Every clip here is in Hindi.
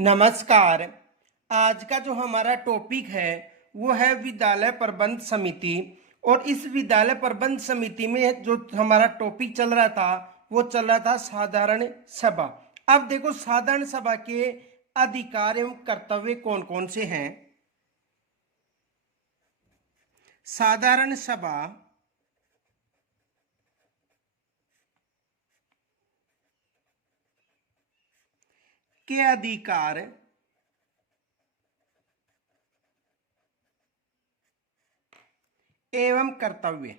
नमस्कार। आज का जो हमारा टॉपिक है वो है विद्यालय प्रबंध समिति। और इस विद्यालय प्रबंध समिति में जो हमारा टॉपिक चल रहा था वो चल रहा था साधारण सभा। अब देखो साधारण सभा के अधिकार एवं कर्तव्य कौन कौन से हैं। साधारण सभा के अधिकार एवं कर्तव्य।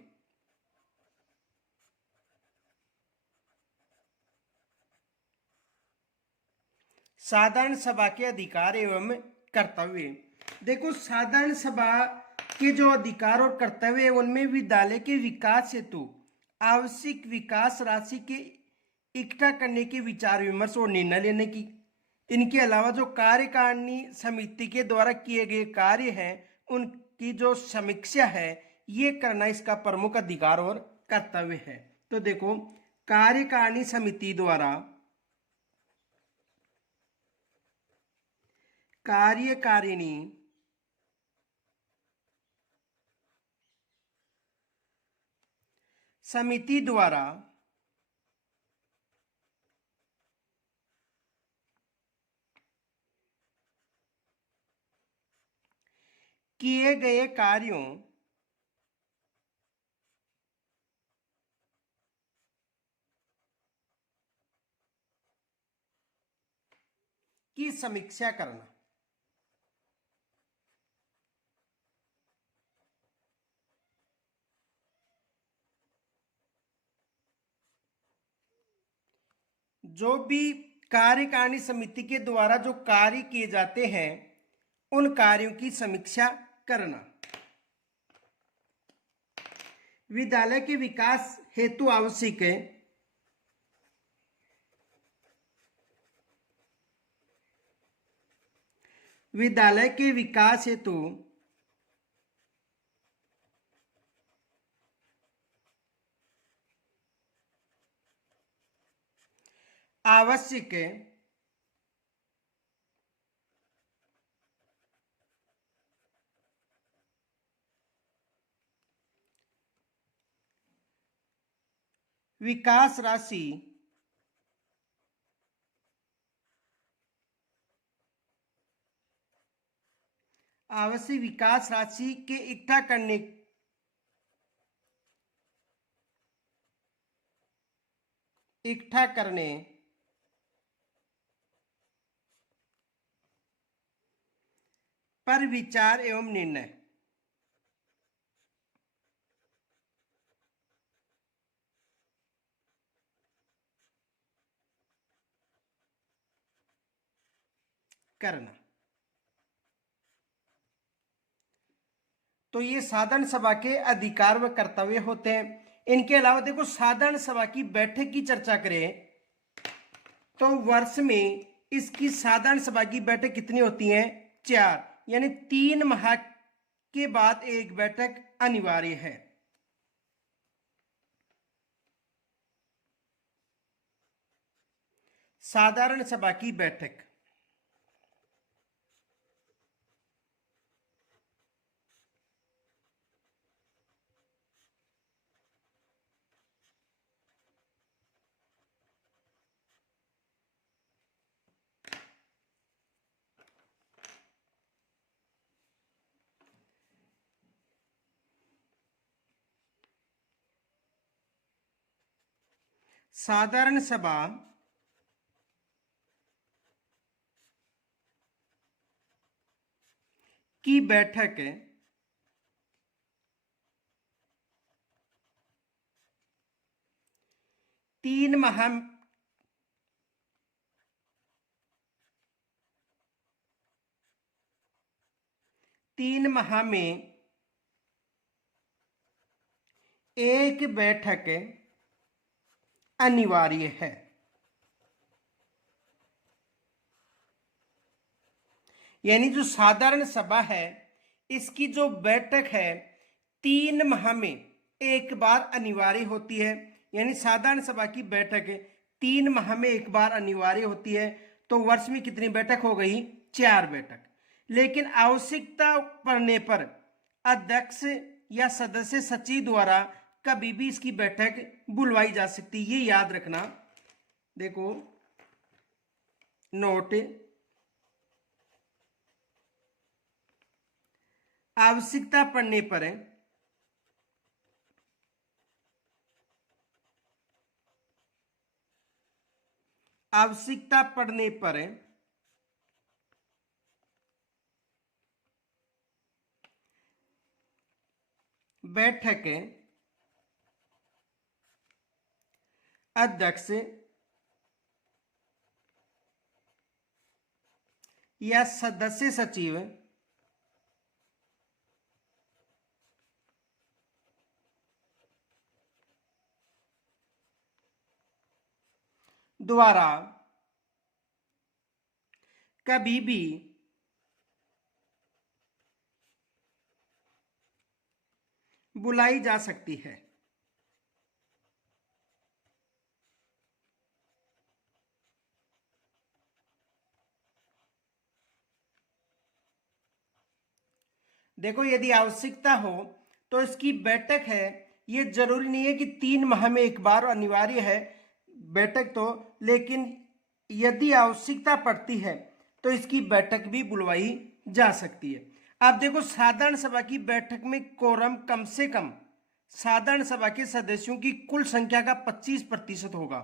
साधारण सभा के अधिकार एवं कर्तव्य। देखो साधारण सभा के जो अधिकार और कर्तव्य है उनमें विद्यालय के विकास हेतु आवश्यक विकास राशि के इकट्ठा करने के विचार विमर्श और निर्णय लेने की। इनके अलावा जो कार्यकारिणी समिति के द्वारा किए गए कार्य हैं उनकी जो समीक्षा है ये करना इसका प्रमुख अधिकार और कर्तव्य है। तो देखो कार्यकारिणी समिति द्वारा कार्यकारिणी समिति द्वारा किए गए कार्यों की समीक्षा करना। जो भी कार्यकारिणी समिति के द्वारा जो कार्य किए जाते हैं उन कार्यों की समीक्षा करना। विद्यालय के विकास हेतु आवश्यक है विद्यालय के विकास हेतु आवश्यक विकास राशि आवश्यक विकास राशि के इकट्ठा करने पर विचार एवं निर्णय करना। तो ये साधारण सभा के अधिकार व कर्तव्य होते हैं। इनके अलावा देखो साधारण सभा की बैठक की चर्चा करें तो वर्ष में इसकी साधारण सभा की बैठक कितनी होती है? 4, यानी 3 माह के बाद एक बैठक अनिवार्य है। साधारण सभा की बैठक साधारण सभा की बैठक 3 माह में एक बैठक अनिवार्य है। यानी जो साधारण सभा है इसकी जो बैठक है 3 माह में एक बार अनिवार्य होती है। यानी साधारण सभा की बैठक 3 माह में एक बार अनिवार्य होती है। तो वर्ष में कितनी बैठक हो गई? 4 बैठक। लेकिन आवश्यकता पड़ने पर अध्यक्ष या सदस्य सचिव द्वारा कभी भी इसकी बैठक बुलवाई जा सकती है, ये याद रखना। देखो नोट, आवश्यकता पड़ने पर बैठक अध्यक्ष या सदस्य सचिव द्वारा कभी भी बुलाई जा सकती है। देखो यदि आवश्यकता हो तो इसकी बैठक है, ये जरूरी नहीं है कि 3 माह में एक बार अनिवार्य है बैठक तो, लेकिन यदि आवश्यकता पड़ती है तो इसकी बैठक भी बुलवाई जा सकती है। अब देखो साधारण सभा की बैठक में कोरम कम से कम साधारण सभा के सदस्यों की कुल संख्या का 25% होगा,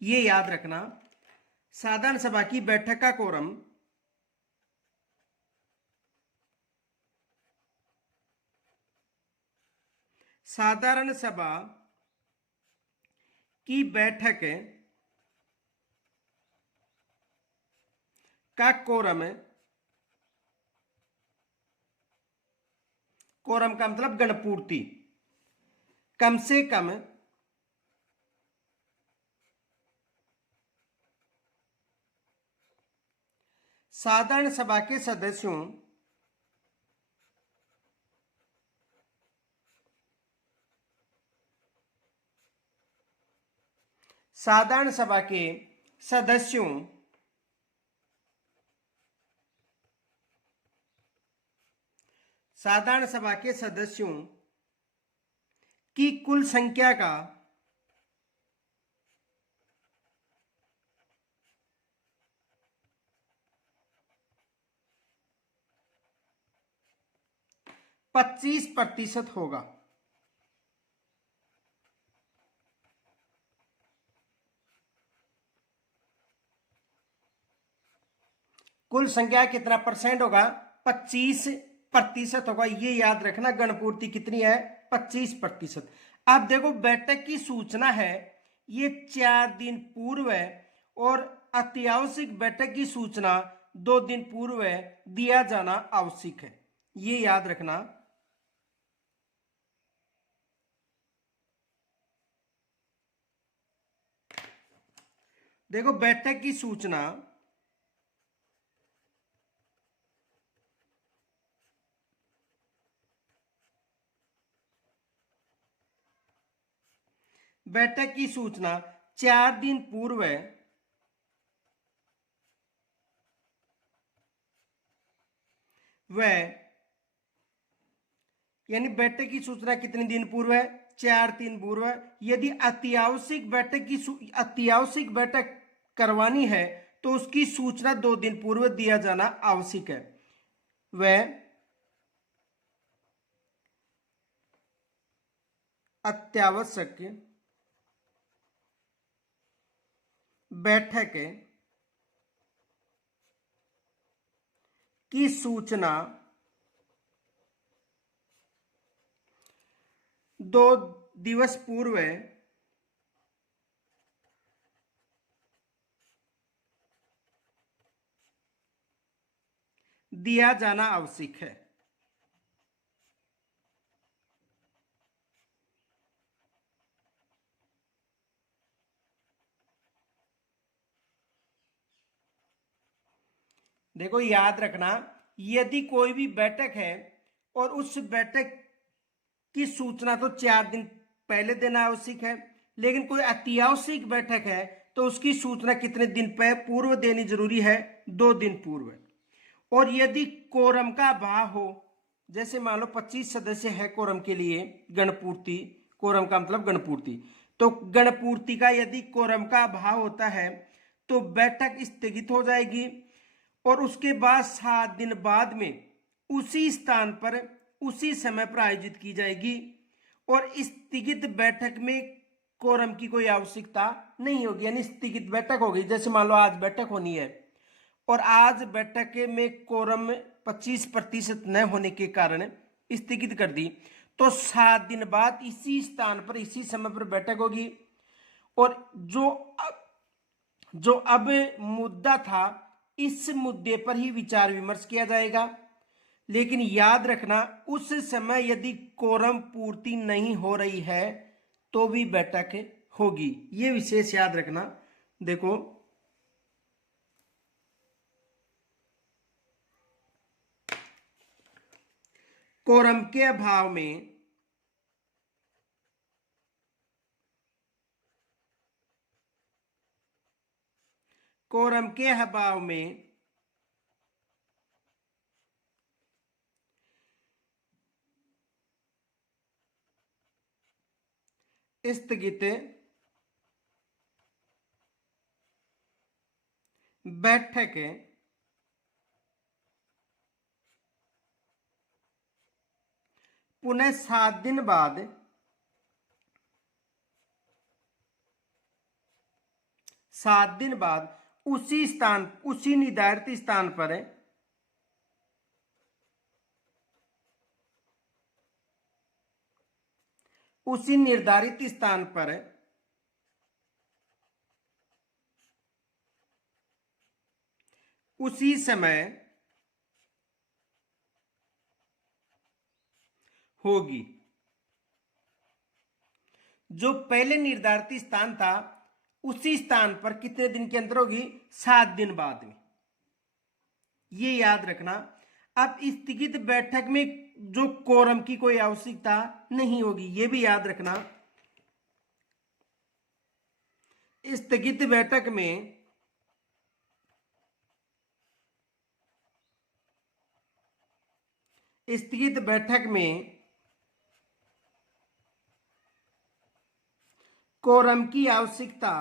ये याद रखना। साधारण सभा की बैठक का कोरम साधारण सभा की बैठक का कोरम का मतलब गणपूर्ति, कम से कम साधारण सभा के सदस्यों साधारण सभा के सदस्यों साधारण सभा के सदस्यों की कुल संख्या का 25% होगा। कुल संख्या कितना परसेंट होगा? 25% होगा, ये याद रखना। गणपूर्ति कितनी है? 25%। अब देखो बैठक की सूचना है ये 4 दिन पूर्व है, और अत्यावश्यक बैठक की सूचना 2 दिन पूर्व दिया जाना आवश्यक है, ये याद रखना। देखो बैठक की सूचना बैठक की सूचना 4 दिन पूर्व वह, यानी बैठक की सूचना कितने दिन पूर्व है? 4 दिन पूर्व। यदि अत्यावश्यक बैठक करवानी है तो उसकी सूचना 2 दिन पूर्व दिया जाना आवश्यक है। वह अत्यावश्यक बैठक की सूचना 2 दिवस पूर्व दिया जाना आवश्यक है। देखो याद रखना, यदि कोई भी बैठक है और उस बैठक की सूचना तो 4 दिन पहले देना आवश्यक है, लेकिन कोई अत्यावश्यक बैठक है तो उसकी सूचना कितने दिन पूर्व देनी जरूरी है? 2 दिन पूर्व। और यदि कोरम का अभाव हो, जैसे मान लो 25 सदस्य है कोरम के लिए, गणपूर्ति, कोरम का मतलब गणपूर्ति, तो गणपूर्ति का यदि कोरम का अभाव होता है तो बैठक स्थगित हो जाएगी और उसके बाद 7 दिन बाद में उसी स्थान पर उसी समय पर आयोजित की जाएगी। और स्थगित बैठक में कोरम की कोई आवश्यकता नहीं होगी, यानी स्थगित बैठक होगी। जैसे मान लो आज बैठक होनी है और आज बैठक में कोरम 25% न होने के कारण स्थगित कर दी, तो 7 दिन बाद इसी स्थान पर इसी समय पर बैठक होगी। और जो अब मुद्दा था, इस मुद्दे पर ही विचार विमर्श किया जाएगा। लेकिन याद रखना, उस समय यदि कोरम पूर्ति नहीं हो रही है तो भी बैठक होगी, ये विशेष याद रखना। देखो, कोरम के अभाव में स्थगित बैठक पुनः 7 दिन बाद उसी स्थान, उसी निर्धारित स्थान पर उसी निर्धारित स्थान पर उसी समय होगी। जो पहले निर्धारित स्थान था उसी स्थान पर कितने दिन के अंदर होगी? 7 दिन बाद में, ये याद रखना। अब स्थगित बैठक में जो कोरम की कोई आवश्यकता नहीं होगी, ये भी याद रखना। स्थगित बैठक में कोरम की आवश्यकता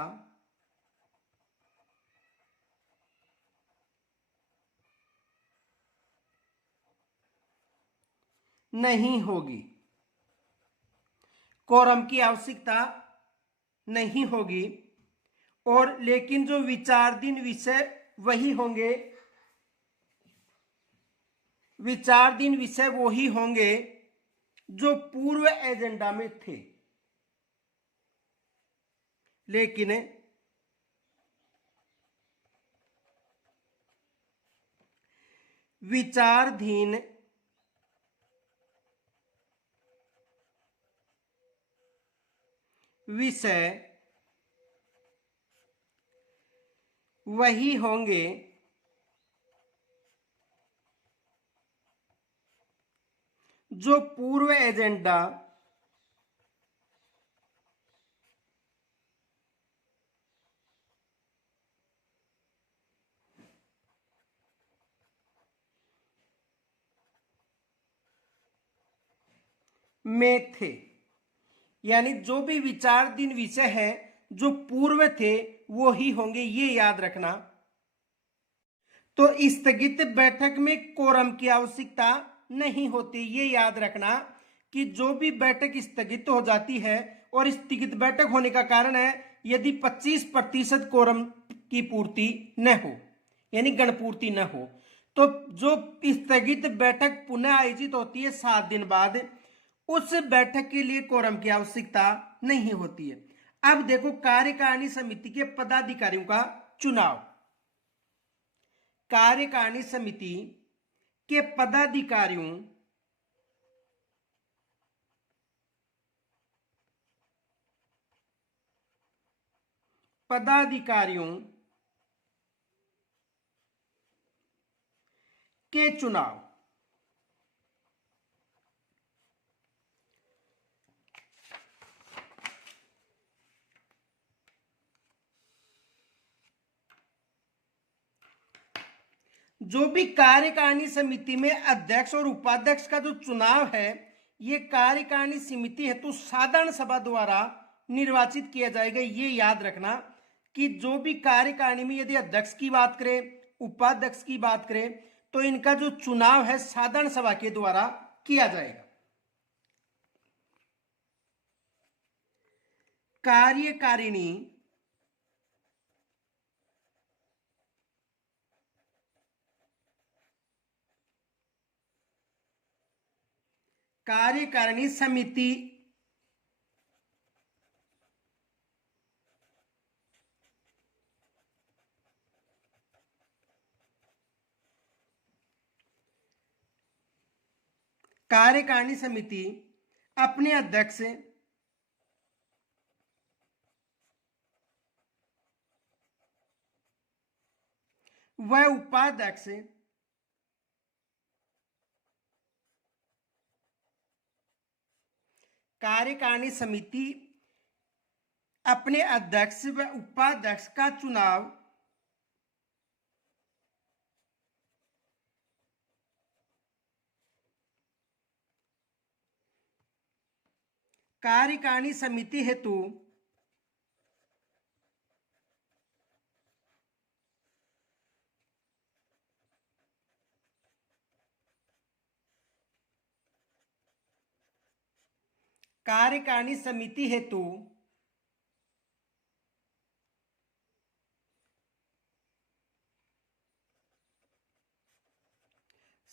नहीं होगी, कोरम की आवश्यकता नहीं होगी। और लेकिन जो विचाराधीन विषय वही होंगे, विचाराधीन विषय वही होंगे जो पूर्व एजेंडा में थे। लेकिन विचाराधीन विषय वही होंगे जो पूर्व एजेंडा में थे। यानी जो भी विचाराधीन विषय है जो पूर्व थे वो ही होंगे, ये याद रखना। तो स्थगित बैठक में कोरम की आवश्यकता नहीं होती, ये याद रखना कि जो भी बैठक स्थगित हो जाती है, और स्थगित बैठक होने का कारण है यदि 25% कोरम की पूर्ति न हो, यानी गणपूर्ति न हो, तो जो स्थगित बैठक पुनः आयोजित होती है 7 दिन बाद, उस बैठक के लिए कोरम की आवश्यकता नहीं होती है। अब देखो, कार्यकारिणी समिति के पदाधिकारियों का चुनाव। कार्यकारिणी समिति के पदाधिकारियों के चुनाव। जो भी कार्यकारिणी समिति में अध्यक्ष और उपाध्यक्ष का जो चुनाव है ये कार्यकारिणी समिति हेतु साधारण सभा द्वारा निर्वाचित किया जाएगा। ये याद रखना कि जो भी कार्यकारिणी में यदि अध्यक्ष की बात करें, उपाध्यक्ष की बात करें, तो इनका जो चुनाव है साधारण सभा के द्वारा किया जाएगा। कार्यकारिणी कार्यकारिणी समिति अपने अध्यक्ष व उपाध्यक्ष कार्यकारिणी समिति अपने अध्यक्ष व उपाध्यक्ष का चुनाव कार्यकारिणी समिति हेतु कार्यकारिणी समिति हेतु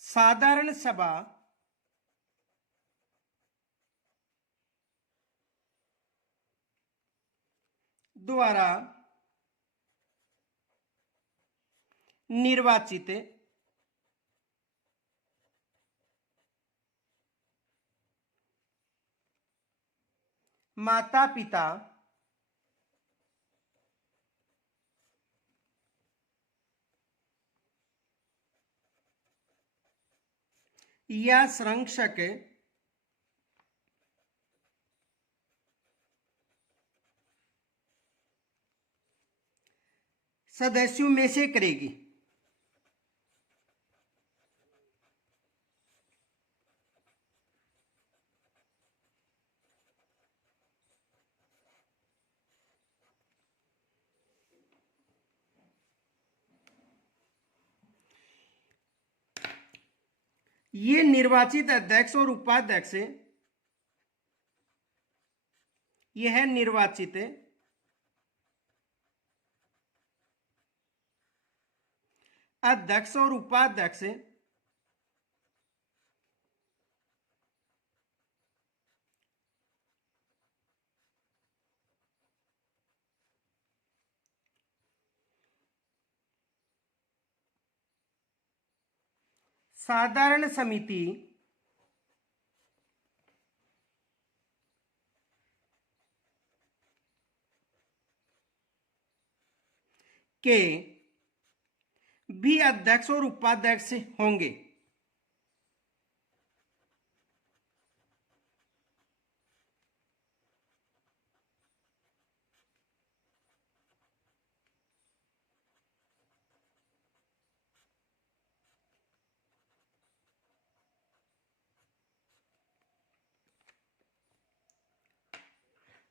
साधारण सभा द्वारा निर्वाचित माता पिता या संरक्षक सदस्यों में से करेगी। ये निर्वाचित अध्यक्ष और उपाध्यक्ष, यह है निर्वाचित अध्यक्ष और उपाध्यक्ष साधारण समिति के भी अध्यक्ष और उपाध्यक्ष होंगे।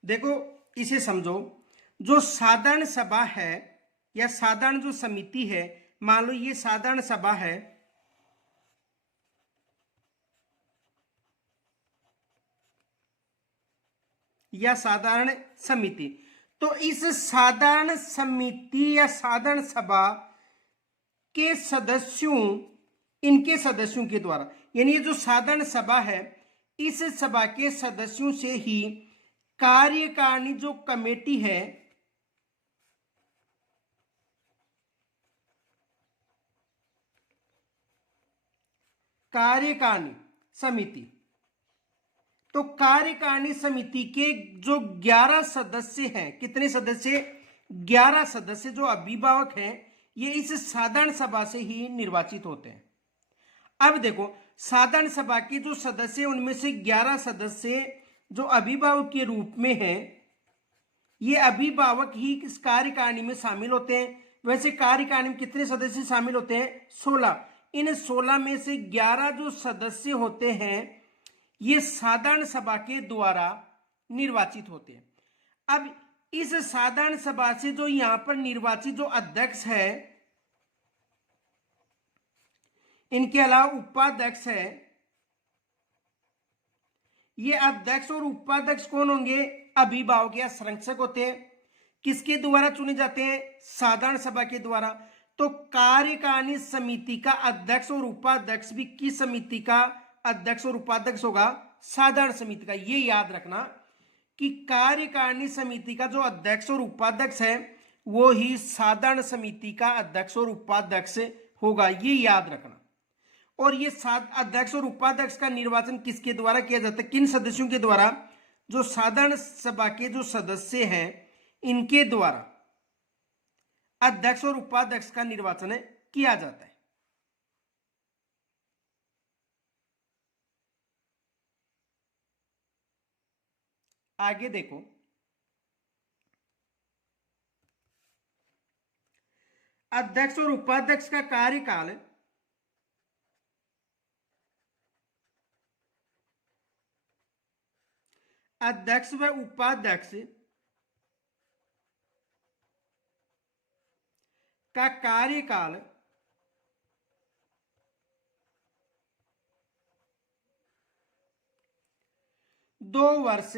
देखो इसे समझो, जो साधारण सभा है या साधारण जो समिति है, मान लो ये साधारण सभा है, या साधारण समिति, तो इस साधारण समिति या साधारण सभा के सदस्यों, इनके सदस्यों के द्वारा, यानी ये जो साधारण सभा है इस सभा के सदस्यों से ही कार्यकारिणी जो कमेटी है, कार्यकारिणी समिति, तो कार्यकारिणी समिति के जो 11 सदस्य हैं, कितने सदस्य? 11 सदस्य जो अभिभावक हैं, ये इस साधारण सभा से ही निर्वाचित होते हैं। अब देखो साधारण सभा के जो सदस्य उनमें से 11 सदस्य जो अभिभावक के रूप में हैं, ये अभिभावक ही इस कार्यकारिणी में शामिल होते हैं। वैसे कार्यकारिणी में कितने सदस्य शामिल होते हैं? 16। इन 16 में से 11 जो सदस्य होते हैं ये साधारण सभा के द्वारा निर्वाचित होते हैं। अब इस साधारण सभा से जो यहां पर निर्वाचित जो अध्यक्ष है, इनके अलावा उपाध्यक्ष है, ये अध्यक्ष और उपाध्यक्ष कौन होंगे? अभिभावक या संरक्षक होते हैं। किसके द्वारा चुने जाते हैं? साधारण सभा के द्वारा। तो कार्यकारिणी समिति का अध्यक्ष और उपाध्यक्ष भी किस समिति का अध्यक्ष और उपाध्यक्ष होगा? साधारण समिति का। ये याद रखना कि कार्यकारिणी समिति का जो अध्यक्ष और उपाध्यक्ष है वो ही साधारण समिति का अध्यक्ष और उपाध्यक्ष होगा, ये याद रखना। और ये अध्यक्ष और उपाध्यक्ष का निर्वाचन किसके द्वारा किया जाता है? किन सदस्यों के द्वारा? जो साधारण सभा के जो सदस्य हैं इनके द्वारा अध्यक्ष और उपाध्यक्ष का निर्वाचन किया जाता है। आगे देखो, अध्यक्ष और उपाध्यक्ष का कार्यकाल अध्यक्ष व उपाध्यक्ष का कार्यकाल दो वर्ष,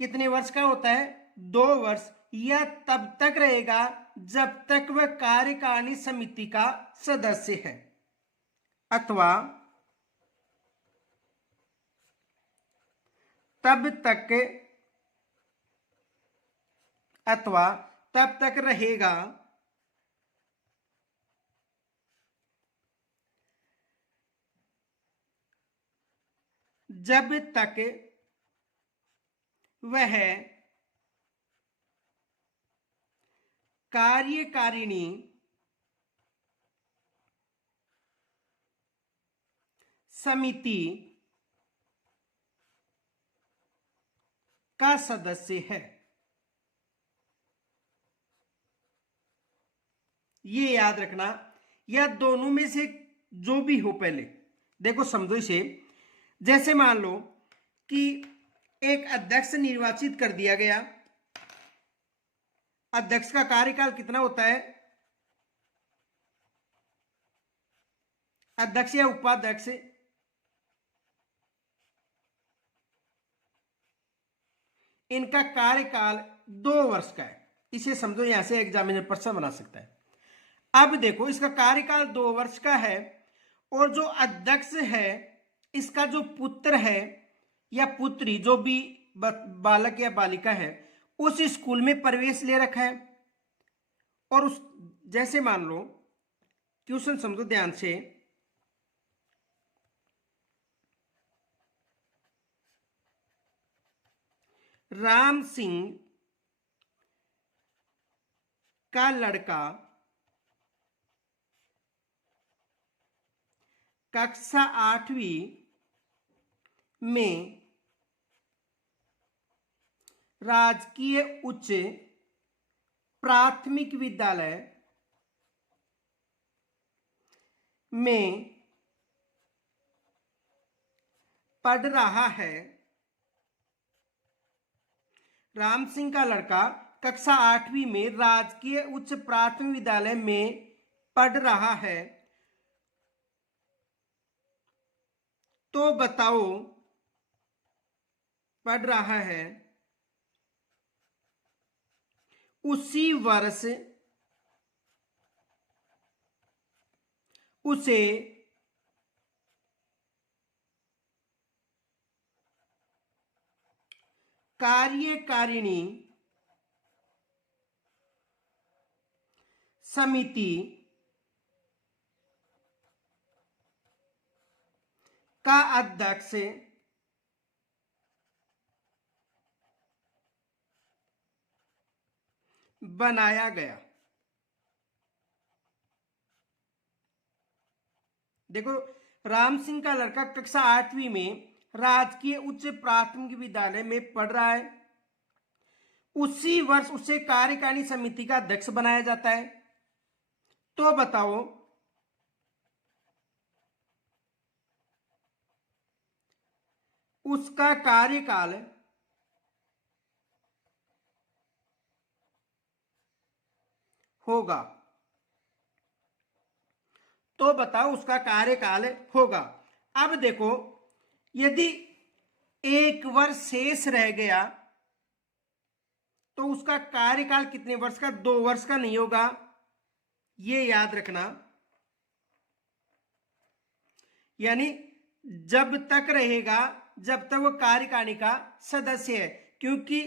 कितने वर्ष का होता है? 2 वर्ष, या तब तक रहेगा जब तक वह कार्यकारिणी समिति का सदस्य है, अथवा तब तक रहेगा जब तक वह कार्यकारिणी समिति का सदस्य है। ये याद रखना, या दोनों में से जो भी हो। पहले देखो, समझो इसे। जैसे मान लो कि एक अध्यक्ष निर्वाचित कर दिया गया। अध्यक्ष का कार्यकाल कितना होता है? अध्यक्ष या उपाध्यक्ष इनका कार्यकाल 2 वर्ष का है। इसे समझो, यहां से एग्जामिनर प्रश्न बना सकता है। अब देखो, इसका कार्यकाल 2 वर्ष का है और जो अध्यक्ष है इसका जो पुत्र है या पुत्री, जो भी बालक या बालिका है, उस स्कूल में प्रवेश ले रखा है। और उस जैसे मान लो, क्वेश्चन समझो ध्यान से। राम सिंह का लड़का कक्षा 8वीं में राजकीय उच्च प्राथमिक विद्यालय में पढ़ रहा है। राम सिंह का लड़का कक्षा 8वीं में राजकीय उच्च प्राथमिक विद्यालय में पढ़ रहा है, तो बताओ, पढ़ रहा है उसी वर्ष उसे कार्यकारिणी समिति का अध्यक्ष बनाया गया। देखो, राम सिंह का लड़का कक्षा 8वीं में राजकीय उच्च प्राथमिक विद्यालय में पढ़ रहा है। उसी वर्ष उसे कार्यकारिणी समिति का अध्यक्ष बनाया जाता है। तो बताओ उसका कार्यकाल होगा। तो बताओ उसका कार्यकाल होगा। अब देखो यदि एक वर्ष शेष रह गया तो उसका कार्यकाल कितने वर्ष का, 2 वर्ष का नहीं होगा, ये याद रखना। यानी जब तक रहेगा जब तक वो कार्यकारिणी का सदस्य है, क्योंकि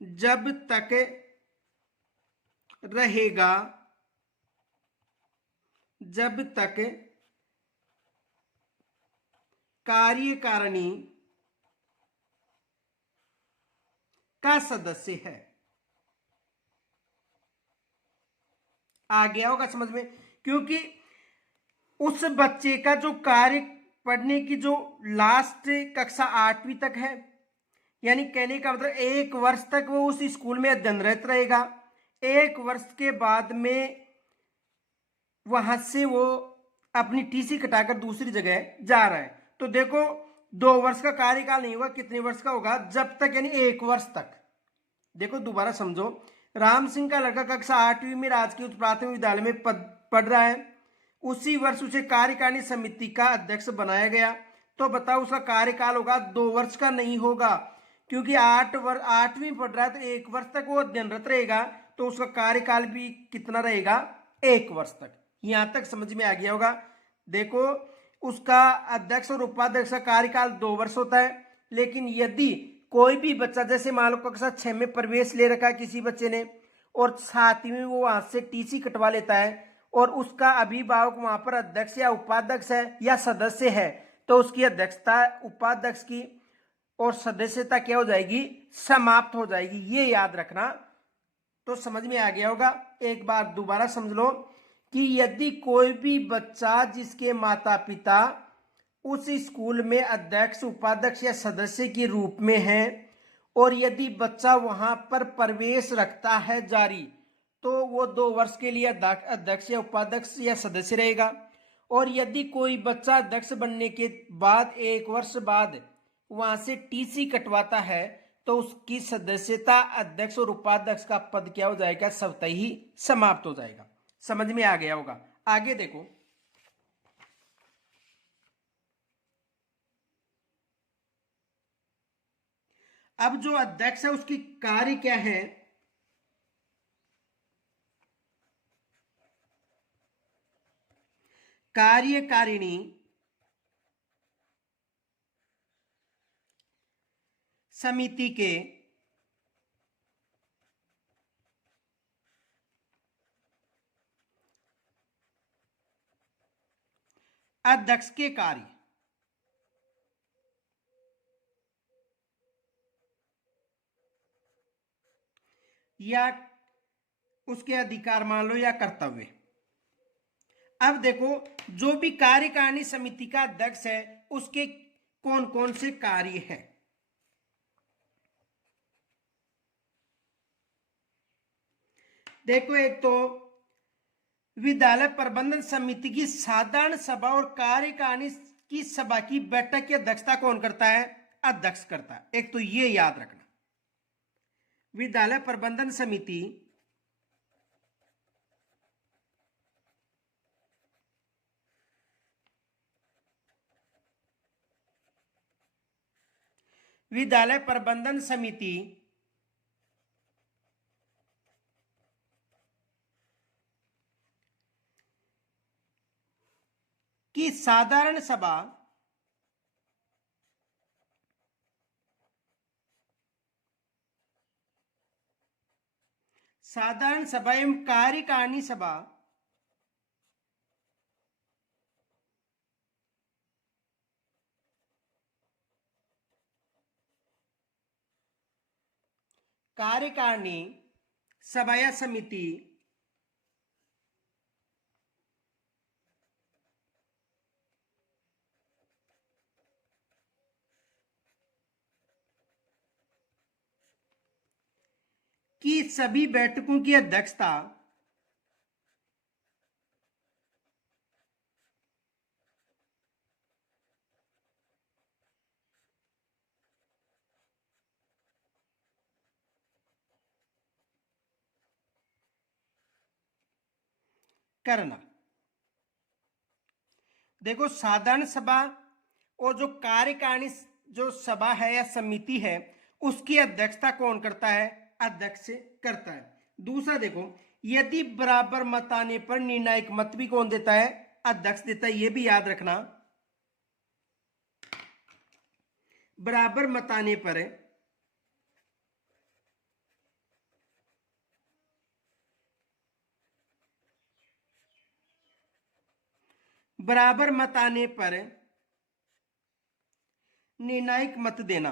जब तक रहेगा, जब तक कार्यकारिणी का सदस्य है। आ गया होगा समझ में? क्योंकि उस बच्चे का जो कार्य पढ़ने की जो लास्ट कक्षा 8वीं तक है, यानी कहने का मतलब 1 वर्ष तक वो उस स्कूल में अध्ययनरत रहेगा। 1 वर्ष के बाद में वहां से वो अपनी टीसी कटाकर दूसरी जगह जा रहा है। तो देखो 2 वर्ष का कार्यकाल नहीं होगा, कितने वर्ष का होगा, जब तक यानी 1 वर्ष तक। देखो दोबारा समझो, राम सिंह का लड़का कक्षा 8वीं में राजकीय उच्च प्राथमिक विद्यालय में पढ़ रहा है। उसी वर्ष उसे कार्यकारिणी समिति का अध्यक्ष बनाया गया। तो बताओ उसका कार्यकाल होगा 2 वर्ष का नहीं होगा, क्योंकि 8वीं पढ़ रहा है तो 1 वर्ष तक वो अध्ययनरत रहेगा। तो उसका कार्यकाल भी कितना रहेगा, 1 वर्ष तक। यहां तक समझ में आ गया होगा। देखो उसका अध्यक्ष और उपाध्यक्ष का कार्यकाल 2 वर्ष होता है। लेकिन यदि कोई भी बच्चा, जैसे मान लो कक्षा 6 में प्रवेश ले रखा है किसी बच्चे ने और 7वीं में वो वहां से टीसी कटवा लेता है और उसका अभिभावक वहां पर अध्यक्ष या उपाध्यक्ष है या सदस्य है, तो उसकी अध्यक्षता उपाध्यक्ष की और सदस्यता क्या हो जाएगी, समाप्त हो जाएगी। ये याद रखना। तो समझ में आ गया होगा। एक बार दोबारा समझ लो कि यदि कोई भी बच्चा जिसके माता पिता उस स्कूल में अध्यक्ष, उपाध्यक्ष या सदस्य के रूप में है और यदि बच्चा वहां पर प्रवेश रखता है जारी, तो वो 2 वर्ष के लिए अध्यक्ष या उपाध्यक्ष या सदस्य रहेगा। और यदि कोई बच्चा अध्यक्ष बनने के बाद 1 वर्ष बाद वहां से टीसी कटवाता है, तो उसकी सदस्यता अध्यक्ष और उपाध्यक्ष का पद क्या हो जाएगा, स्वतः ही समाप्त हो जाएगा। समझ में आ गया होगा। आगे देखो, अब जो अध्यक्ष है उसकी कार्य क्या है। कार्यकारिणी समिति के अध्यक्ष के कार्य या उसके अधिकार मान लो या कर्तव्य। अब देखो जो भी कार्यकारिणी समिति का अध्यक्ष है उसके कौन कौन से कार्य हैं। देखो एक तो विद्यालय प्रबंधन समिति की साधारण सभा और कार्यकारिणी की सभा की बैठक की अध्यक्षता कौन करता है, अध्यक्ष करता है। एक तो ये याद रखना, विद्यालय प्रबंधन समिति विद्यालय प्रबंधन समिति की साधारण सभा एवं कार्यकारिणी सभा कार्यकारिणी सभा या समिति कि सभी बैठकों की अध्यक्षता करना। देखो साधारण सभा और जो कार्यकारिणी जो सभा है या समिति है उसकी अध्यक्षता कौन करता है? अध्यक्ष करता है। दूसरा देखो, यदि बराबर मत आने पर निर्णायक मत भी कौन देता है? अध्यक्ष देता है। यह भी याद रखना, बराबर मत आने पर बराबर मत आने पर निर्णायक मत देना।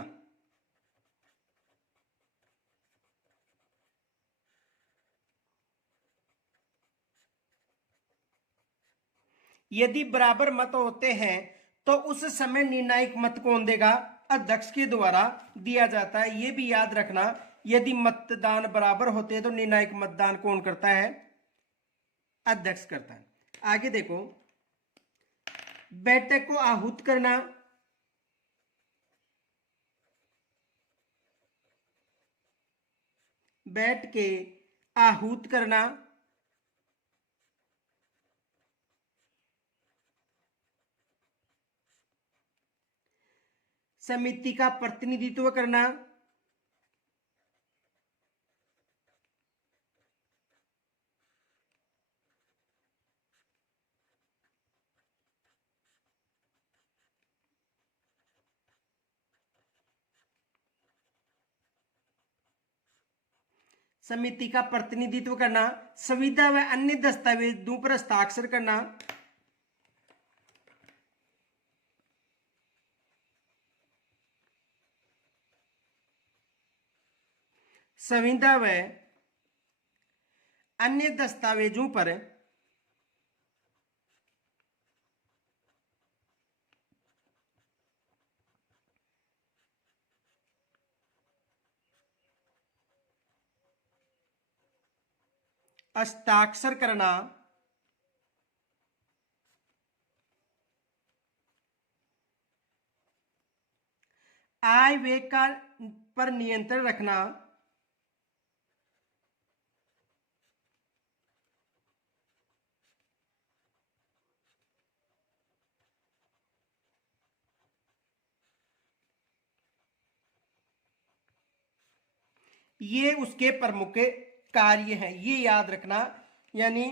यदि बराबर मत होते हैं तो उस समय निर्णायक मत कौन देगा? अध्यक्ष के द्वारा दिया जाता है। यह भी याद रखना, यदि मतदान बराबर होते हैं तो निर्णायक मतदान कौन करता है? अध्यक्ष करता है। आगे देखो, बैठक को आहूत करना, बैठ के आहूत करना, समिति का प्रतिनिधित्व करना, समिति का प्रतिनिधित्व करना, संविदा व अन्य दस्तावेजों पर हस्ताक्षर करना, संविदा व अन्य दस्तावेजों पर हस्ताक्षर करना, आय व्यय का पर नियंत्रण रखना, ये उसके प्रमुख कार्य हैं। ये याद रखना, यानी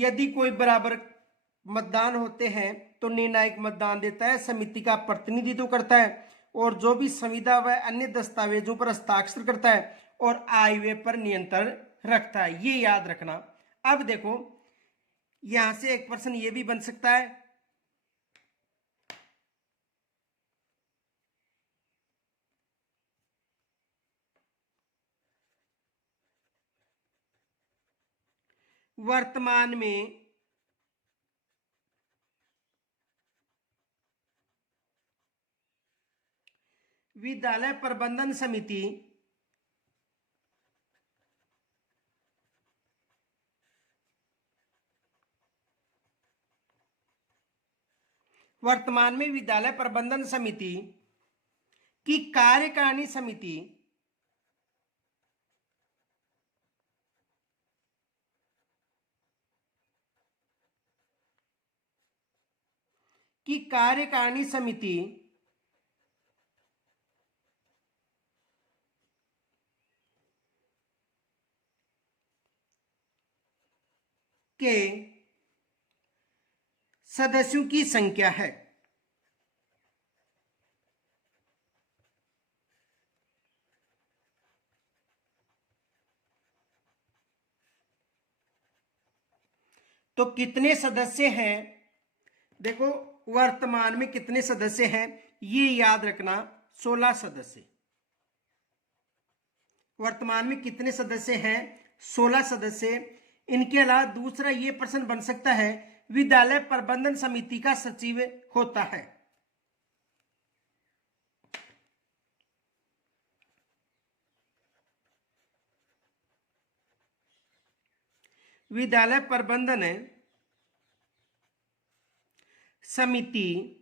यदि कोई बराबर मतदान होते हैं तो निर्णायक मतदान देता है, समिति का प्रतिनिधित्व करता है, और जो भी संविदा व अन्य दस्तावेजों पर हस्ताक्षर करता है, और आय व्यय पर नियंत्रण रखता है। ये याद रखना। अब देखो, यहां से एक प्रश्न ये भी बन सकता है, वर्तमान में विद्यालय प्रबंधन समिति वर्तमान में विद्यालय प्रबंधन समिति की कार्यकारिणी समिति की कार्यकारिणी समिति के सदस्यों की संख्या है। तो कितने सदस्य हैं? देखो, वर्तमान में कितने सदस्य हैं ये याद रखना, 16 सदस्य। वर्तमान में कितने सदस्य हैं? 16 सदस्य। इनके अलावा दूसरा ये प्रश्न बन सकता है, विद्यालय प्रबंधन समिति का सचिव होता है। विद्यालय प्रबंधन समिति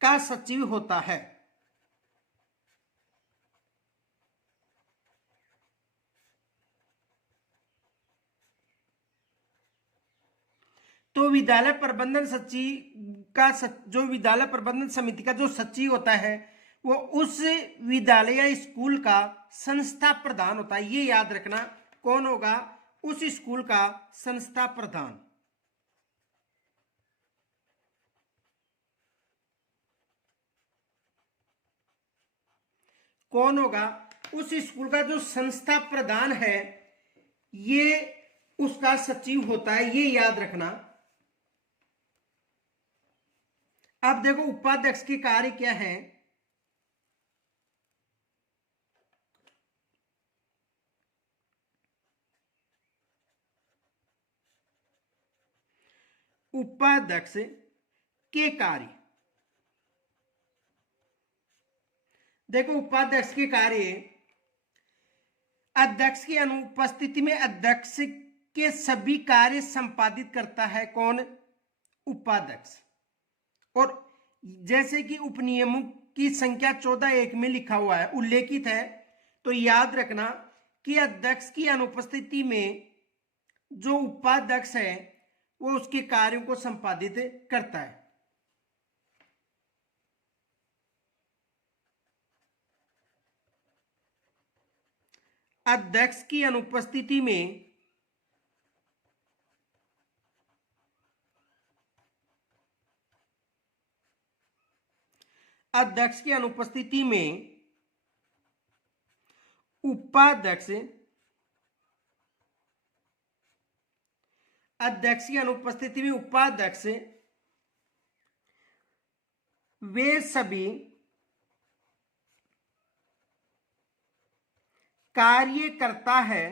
का सचिव होता है। तो विद्यालय प्रबंधन सचिव का जो विद्यालय प्रबंधन समिति का जो सचिव होता है वो उस विद्यालय या स्कूल का संस्था प्रधान होता है। ये याद रखना, कौन होगा? उस स्कूल का संस्था प्रधान। कौन होगा? उस स्कूल का जो संस्था प्रधान है ये उसका सचिव होता है, ये याद रखना। अब देखो उपाध्यक्ष के कार्य क्या है। उपाध्यक्ष के कार्य, देखो उपाध्यक्ष के कार्य, अध्यक्ष की अनुपस्थिति में अध्यक्ष के सभी कार्य संपादित करता है। कौन? उपाध्यक्ष। और जैसे कि उपनियमों की संख्या 14(1) में लिखा हुआ है, उल्लेखित है, तो याद रखना कि अध्यक्ष की अनुपस्थिति में जो उपाध्यक्ष है वो उसके कार्यों को संपादित करता है। अध्यक्ष की अनुपस्थिति में अध्यक्ष की अनुपस्थिति में उपाध्यक्ष, अध्यक्ष की अनुपस्थिति में उपाध्यक्ष वे सभी कार्य करता है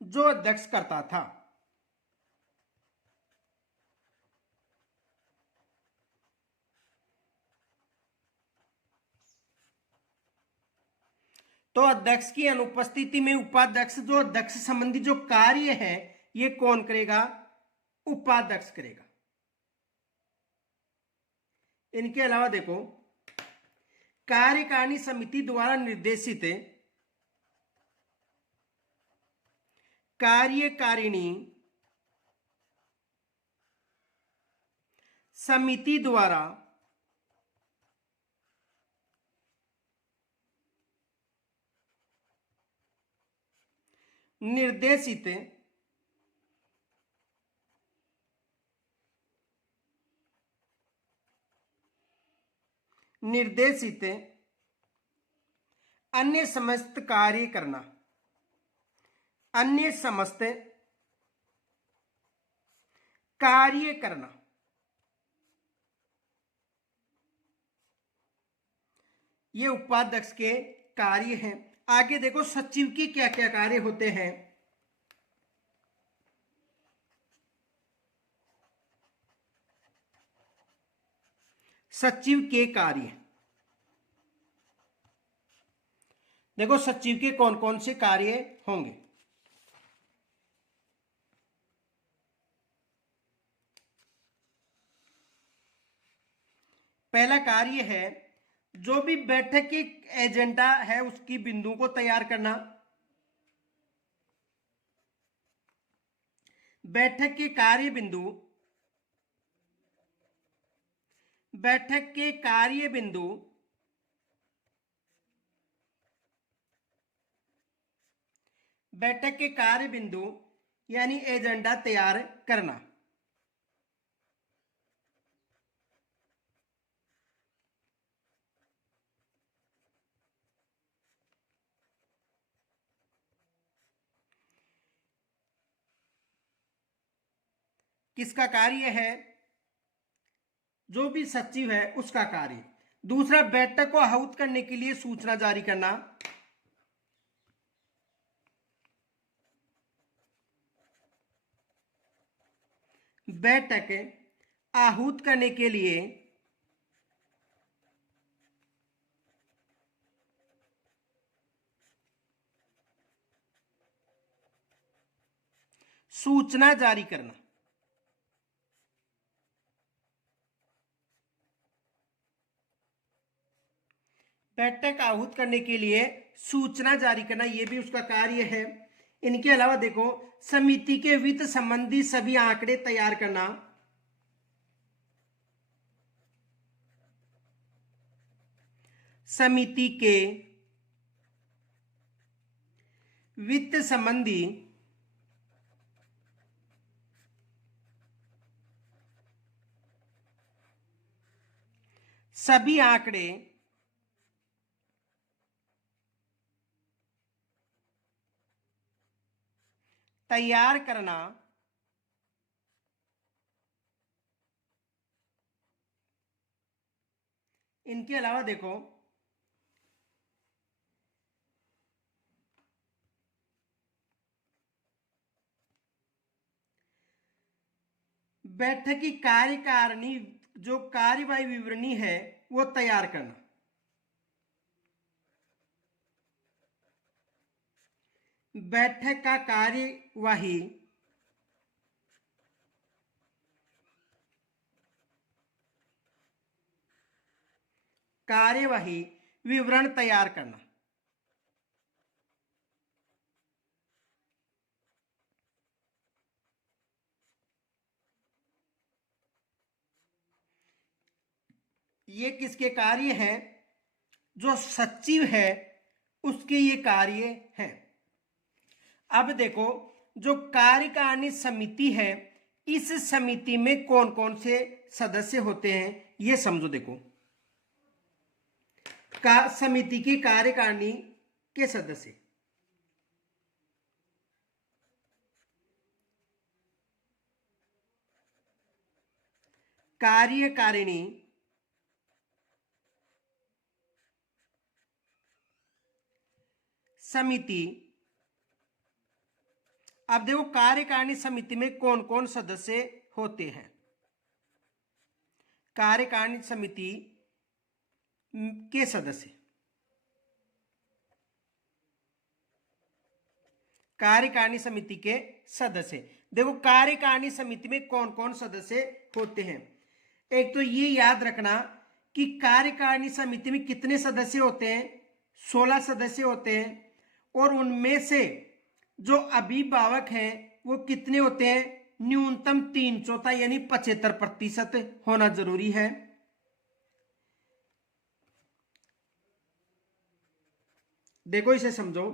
जो अध्यक्ष करता था। तो अध्यक्ष की अनुपस्थिति में उपाध्यक्ष जो अध्यक्ष संबंधी जो कार्य है ये कौन करेगा? उपाध्यक्ष करेगा। इनके अलावा देखो कार्यकारिणी समिति द्वारा निर्देशित कार्यकारिणी समिति द्वारा निर्देशित अन्य समस्त कार्य करना, अन्य समस्त कार्य करना, ये उपाध्यक्ष के कार्य हैं। आगे देखो सचिव के क्या क्या कार्य होते हैं। सचिव के कार्य, देखो सचिव के कौन कौन से कार्य होंगे। पहला कार्य है जो भी बैठक के एजेंडा है उसकी बिंदुओं को तैयार करना। बैठक के कार्य बिंदु, बैठक के कार्य बिंदु बैठक के कार्य बिंदु यानी एजेंडा तैयार करना। किसका कार्य है? जो भी सचिव है उसका कार्य। दूसरा, बैठक को आहूत करने के लिए सूचना जारी करना। बैठक आहूत करने के लिए सूचना जारी करना, बैठक आहूत करने के लिए सूचना जारी करना, यह भी उसका कार्य है। इनके अलावा देखो, समिति के वित्त संबंधी सभी आंकड़े तैयार करना, समिति के वित्त संबंधी सभी आंकड़े तैयार करना, इनके अलावा देखो, बैठक की कार्यकारिणी जो कार्यवाही विवरणी है वो तैयार करना, बैठक का कार्यवाही विवरण तैयार करना, ये किसके कार्य हैं? जो सचिव है उसके ये कार्य हैं। अब देखो, जो कार्यकारिणी समिति है, इस समिति में कौन कौन से सदस्य होते हैं ये समझो। देखो, समिति की कार्यकारिणी के सदस्य, कार्यकारिणी समिति। अब देखो, कार्यकारिणी समिति में कौन कौन सदस्य होते हैं। कार्यकारिणी समिति के सदस्य, कार्यकारिणी समिति के सदस्य, देखो कार्यकारिणी समिति में कौन कौन सदस्य होते हैं। एक तो ये याद रखना कि कार्यकारिणी समिति में कितने सदस्य होते हैं, 16 सदस्य होते हैं, और उनमें से जो अभिभावक हैं वो कितने होते हैं, न्यूनतम 3/4 यानी 75% होना जरूरी है। देखो, इसे समझो,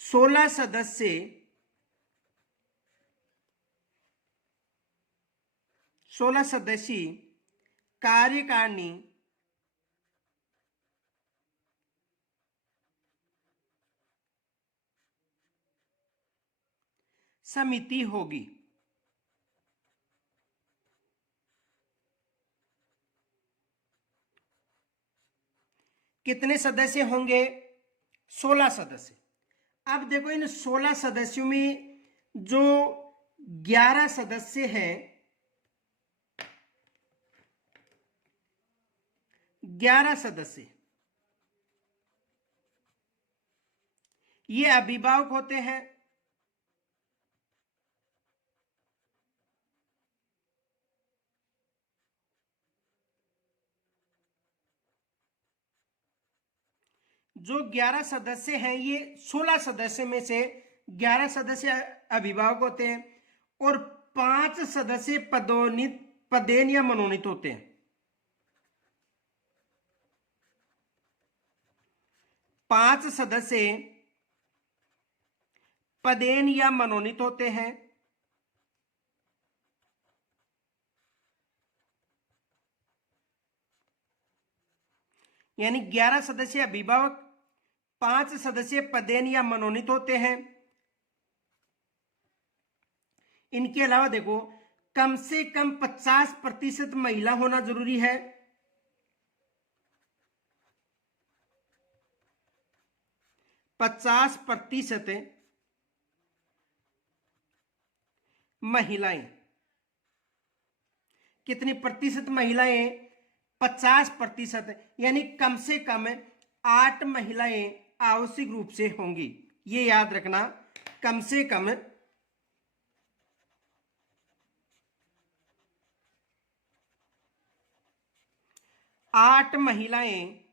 16 सदस्यीय कार्यकारिणी समिति होगी। कितने सदस्य होंगे? 16 सदस्य। अब देखो, इन 16 सदस्यों में जो 11 सदस्य हैं, 11 सदस्य ये अभिभावक होते हैं। जो 11 सदस्य हैं, ये 16 सदस्य में से 11 सदस्य अभिभावक होते हैं और 5 सदस्य पदेन या मनोनीत होते हैं। 5 सदस्य पदेन या मनोनीत होते हैं। यानी 11 सदस्य अभिभावक, 5 सदस्य पदेन या मनोनीत होते हैं। इनके अलावा देखो, कम से कम 50% महिला होना जरूरी है। 50% महिलाएं। कितनी प्रतिशत महिलाएं? 50%, यानी कम से कम 8 महिलाएं आवश्यक रूप से होंगी। ये याद रखना, कम से कम 8 महिलाएं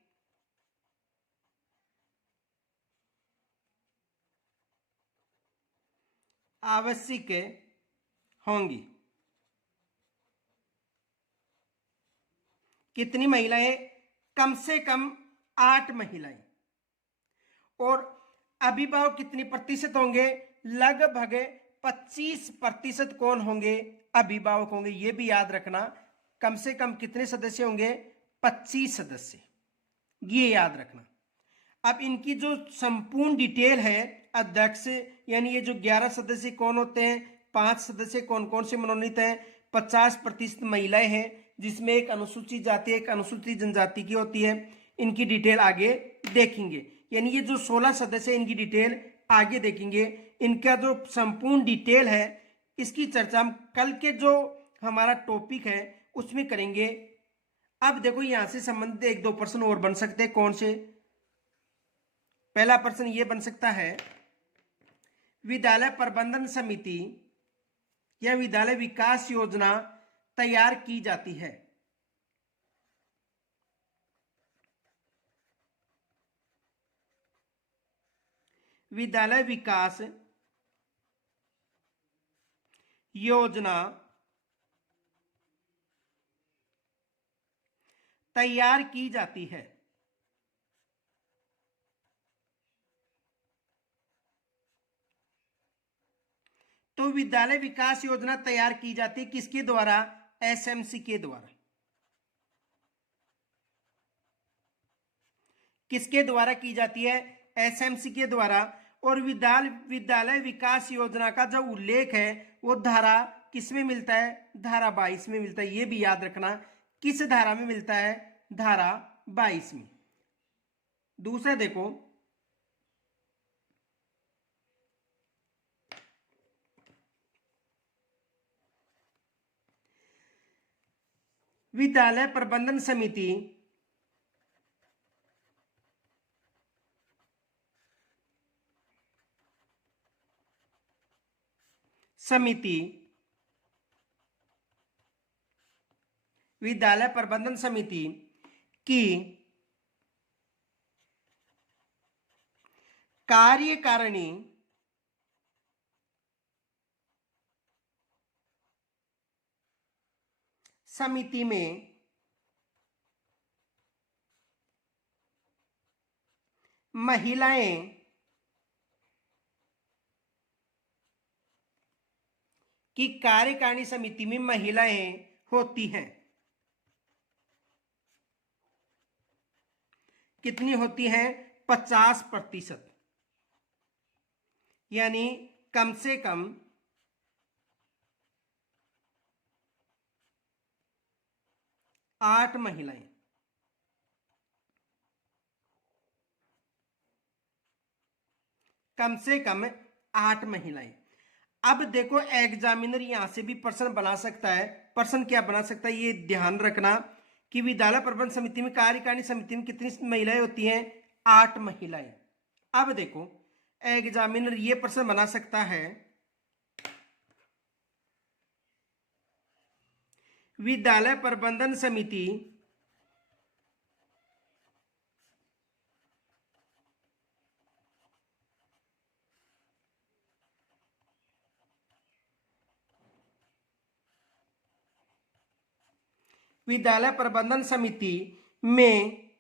आवश्यक होंगी। कितनी महिलाएं? कम से कम 8 महिलाएं। और अभिभावक कितनी प्रतिशत होंगे? लगभग 25% कौन होंगे? अभिभावक होंगे। ये भी याद रखना, कम से कम कितने सदस्य होंगे? 25 सदस्य, ये याद रखना। अब इनकी जो संपूर्ण डिटेल है, अध्यक्ष यानी ये जो 11 सदस्य कौन होते हैं, 5 सदस्य कौन कौन से मनोनीत हैं, 50% महिलाएं हैं, जिसमें एक अनुसूचित जाति एक अनुसूचित जनजाति की होती है। इनकी डिटेल आगे देखेंगे। यानी ये जो 16 सदस्य है, इनकी डिटेल आगे देखेंगे। इनका जो संपूर्ण डिटेल है, इसकी चर्चा हम कल के जो हमारा टॉपिक है उसमें करेंगे। अब देखो, यहां से संबंधित 1-2 प्रश्न और बन सकते हैं। कौन से? पहला प्रश्न ये बन सकता है, विद्यालय प्रबंधन समिति या विद्यालय विकास योजना तैयार की जाती है। विद्यालय विकास योजना तैयार की जाती है। तो विद्यालय विकास योजना तैयार की जाती है किसके द्वारा? एसएमसी के द्वारा। किसके द्वारा की जाती है? एसएमसी के द्वारा। और विद्यालय विकास योजना का जो उल्लेख है वो धारा किसमें मिलता है? धारा 22 में मिलता है। ये भी याद रखना, किस धारा में मिलता है? धारा 22 में। दूसरा देखो, विद्यालय प्रबंधन समिति विद्यालय प्रबंधन समिति की कार्यकारिणी समिति में महिलाएं की कार्यकारिणी समिति में महिलाएं होती हैं। कितनी होती हैं? 50%। यानी कम से कम 8 महिलाएं। कम से कम 8 महिलाएं। अब देखो, एग्जामिनर यहां से भी प्रश्न बना सकता है। प्रश्न क्या बना सकता है, ये ध्यान रखना कि विद्यालय प्रबंधन समिति में कार्यकारिणी समिति में कितनी महिलाएं होती हैं? 8 महिलाएं। अब देखो, एग्जामिनर ये प्रश्न बना सकता है, विद्यालय प्रबंधन समिति विद्यालय प्रबंधन समिति में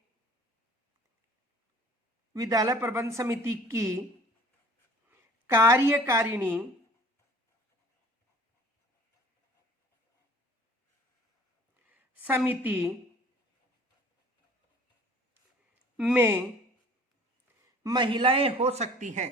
विद्यालय प्रबंधन समिति की कार्यकारिणी समिति में महिलाएं हो सकती हैं।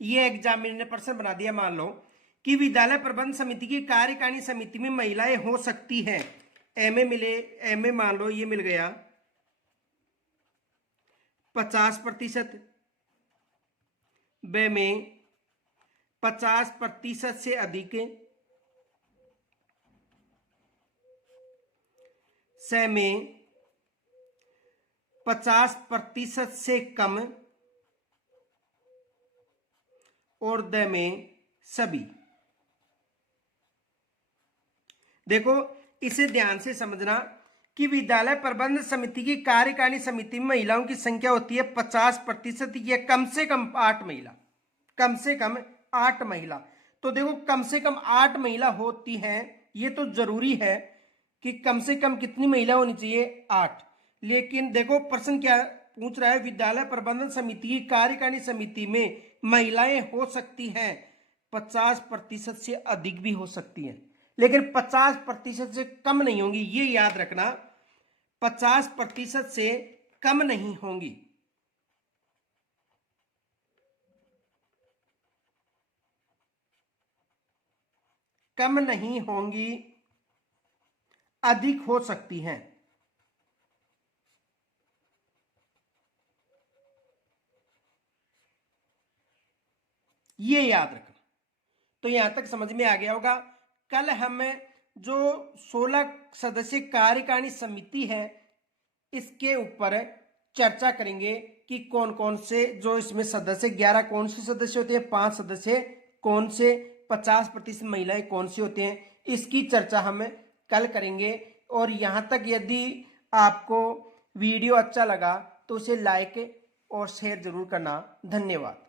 ये एग्जामिनर ने प्रश्न बना दिया। मान लो कि विद्यालय प्रबंधन समिति की कार्यकारिणी समिति में महिलाएं हो सकती हैं। एम ए मान लो ये मिल गया 50%, ब में 50% से अधिक, स में 50% से कम और द में सभी। देखो इसे ध्यान से समझना कि विद्यालय प्रबंध समिति की कार्यकारिणी समिति में महिलाओं की संख्या होती है 50% या कम से कम 8 महिला, कम से कम 8 महिला। तो देखो कम से कम 8 महिला होती हैं, ये तो जरूरी है कि कम से कम कितनी महिला होनी चाहिए, 8। लेकिन देखो प्रश्न क्या पूछ रहा है, विद्यालय प्रबंधन समिति की कार्यकारिणी समिति में महिलाएं हो सकती हैं 50% से अधिक भी हो सकती हैं, लेकिन 50% से कम नहीं होंगी, ये याद रखना, 50% से कम नहीं होंगी। कम नहीं होंगी, अधिक हो सकती हैं। ये याद रखना। तो यहां तक समझ में आ गया होगा। कल हम जो 16 सदस्यीय कार्यकारिणी समिति है इसके ऊपर चर्चा करेंगे कि कौन कौन से जो इसमें सदस्य, 11 कौन से सदस्य होते हैं, 5 सदस्य कौन से, 50% महिलाएं कौन सी होते हैं, इसकी चर्चा हम कल करेंगे। और यहां तक यदि आपको वीडियो अच्छा लगा तो उसे लाइक और शेयर जरूर करना। धन्यवाद।